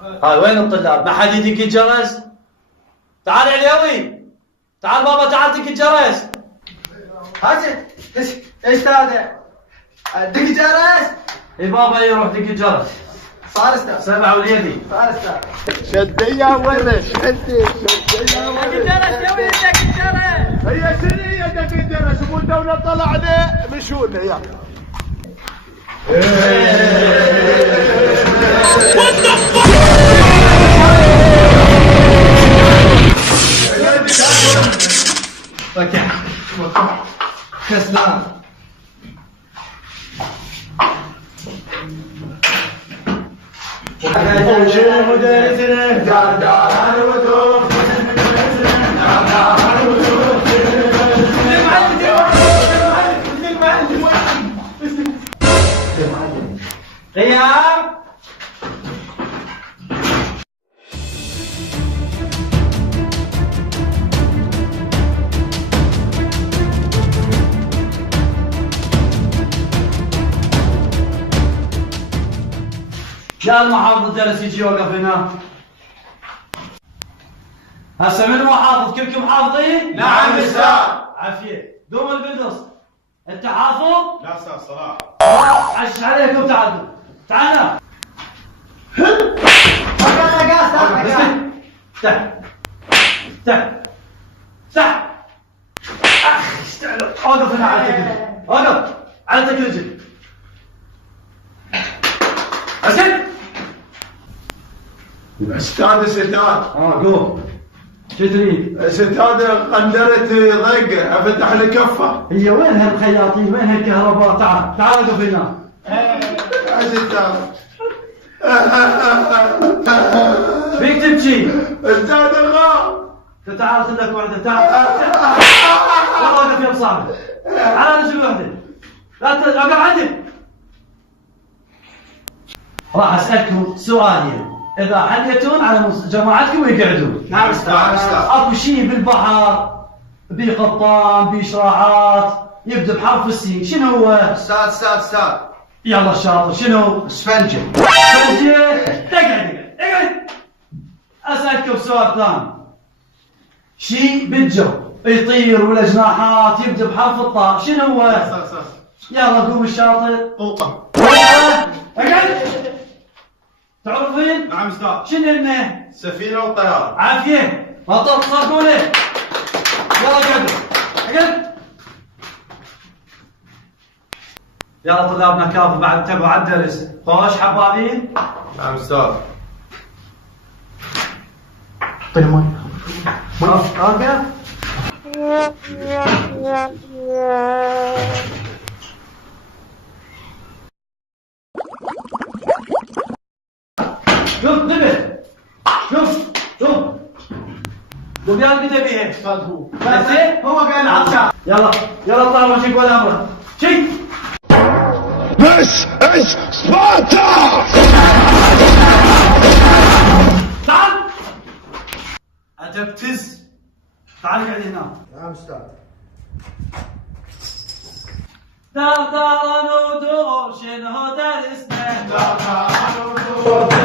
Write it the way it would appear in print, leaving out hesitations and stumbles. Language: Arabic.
هاي وين الطلاب؟ ما حد يدق الجرس؟ تعال يا عليوي، تعال بابا، تعال دق الجرس. هاتي ايش هذا؟ دق جرس؟ اي بابا يروح دق الجرس. صار استاذ. سمع وليدي. صار استاذ. شدي يا ولد شدي يا ولد. الجرس يا ولد، دق الجرس. هي سنية دق الجرس مو الدولة طلعنا مشونا يا كسلان. قيام. يا المحافظ الدرس يجي يوقف هنا. هسه من هو حافظ؟ كلكم حافظين؟ نعم أستاذ. عافية. دوم البندص. انت حافظ؟ لا أستاذ صراحة. عش عليكم، تعالوا. تعالوا. افتح. افتح. افتح. اخ اشتعلوا. اوقف هنا على تكل. اوقف. على تكل رجل. اسد. أستاذ ستار. قوم. شو تريد؟ ستار قندرتي ضيقة أفتح لي كفة. هي وين هالخياطين؟ وين هالكهرباء؟ تعال تعال اوقف هنا. يا ستار. فيك تبكي؟ أستاذ غاب. تعال خذ لك وحده. تعال. والله وقف يا صاحبي. تعال نشوف وحده. لا اوقف عندي. راح اسالكم سؤالين، اذا حليتون على جماعتكم يقعدون. نعم أستاذ. اكو شيء بالبحر بيه قطان بيه شراعات يبدا بحرف السين، شنو هو؟ أستاذ. يلا الشاطر، شنو؟ اسفنجة. اقعد. اسالكم سؤال ثاني، شيء بالجو يطير ولا جناحات يبدا بحرف الطاء، شنو هو؟ يلا قوم الشاطر. طوطة. اقعد. تعرفين؟ نعم أستاذ. شنو انه؟ سفينة وطيارة. عافية. ما تصرفوا ليه؟ يلا اقعد. يلا طلابنا كافوا بعد انتبهوا على الدرس. خوش حبابين. نعم أستاذ. اعطيني مي. اوقف. شوف نبه. شوف قوم يا قلبي تبيه. هو قال عطشان. يلا طالما شيك ولا امره شيك. This is Sparta! تعال. انت بتز. تعال قاعد هنا. نعم أستاذ. دار ندور شنو درسنا. دار ندور